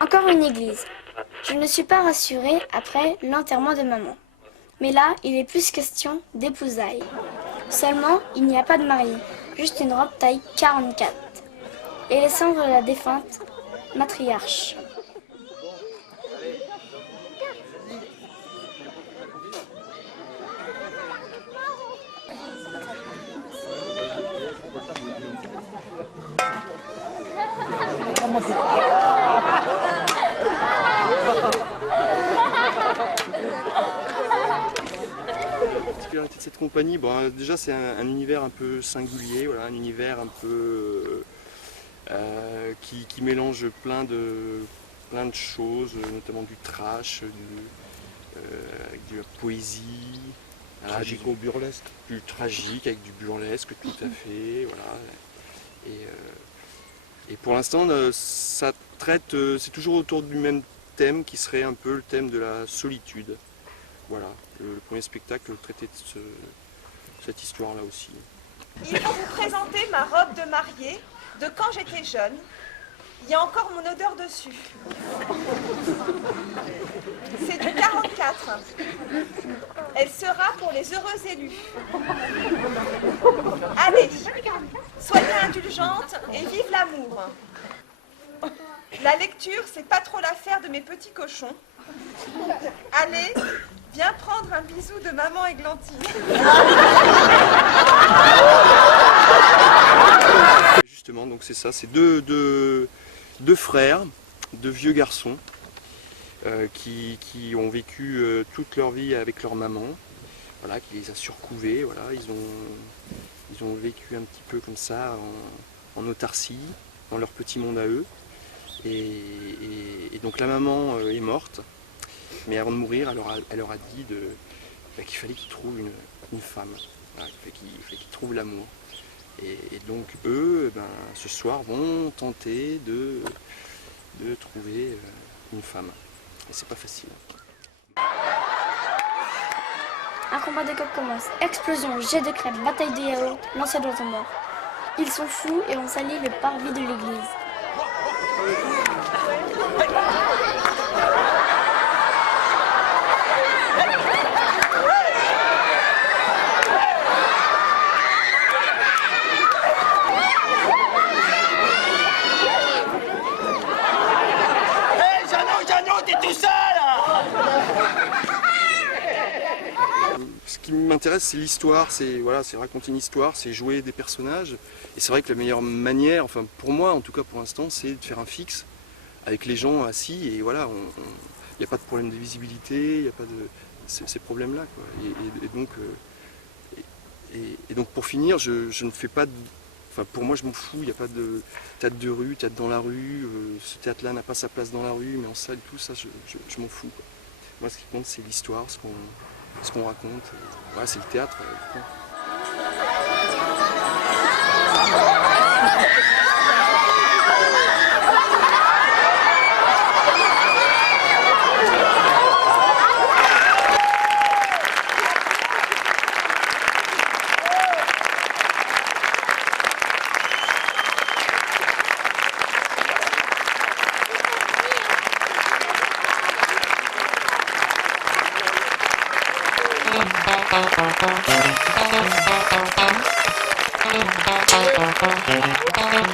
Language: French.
Encore une église. Je ne suis pas rassurée après l'enterrement de maman. Mais là, il est plus question d'épousailles. Seulement, il n'y a pas de mariée, juste une robe taille 44. Et les cendres de la défunte matriarche. La particularité de cette compagnie, bon, déjà c'est un univers un peu singulier, voilà, un univers un peu qui mélange plein de choses, notamment du trash, avec de la poésie, tragico-burlesque. Du tragique avec du burlesque, tout à fait, voilà. Et pour l'instant, ça traite, c'est toujours autour du même thème qui serait un peu le thème de la solitude. Voilà, le premier spectacle traitait de cette histoire-là aussi. Il faut vous présenter ma robe de mariée de quand j'étais jeune. Il y a encore mon odeur dessus. C'est du 44. Elle sera pour les heureux élus. Allez, soyez indulgente et vive l'amour. La lecture, c'est pas trop l'affaire de mes petits cochons. Allez, viens prendre un bisou de maman Églantine. Justement, donc c'est ça, c'est deux frères, deux vieux garçons qui ont vécu toute leur vie avec leur maman, voilà, qui les a surcouvés, voilà, ils ont vécu un petit peu comme ça en autarcie, dans leur petit monde à eux. Et donc la maman est morte, mais avant de mourir, elle leur a dit qu'il fallait qu'ils trouvent une femme, voilà, qu'il fallait qu'ils trouvent l'amour. Et donc eux, ce soir, vont tenter de trouver une femme. Et c'est pas facile. Un combat de coq commence. Explosion, jet de crêpes, bataille de yaourt, lancer d'oiseaux morts. Ils sont fous et on salit le parvis de l'église. Ce qui m'intéresse, c'est l'histoire, c'est raconter une histoire, c'est jouer des personnages. Et c'est vrai que la meilleure manière, enfin pour moi en tout cas pour l'instant, c'est de faire un fixe avec les gens assis et voilà, il n'y a pas de problème de visibilité, il n'y a pas de ces problèmes-là, quoi. Et donc pour finir, je ne fais pas de... Enfin pour moi je m'en fous, il n'y a pas de théâtre de rue, théâtre dans la rue, ce théâtre-là n'a pas sa place dans la rue, mais en salle et tout ça, je m'en fous, quoi. Moi ce qui compte c'est l'histoire, ce qu'on raconte, voilà, c'est le théâtre. Thank you.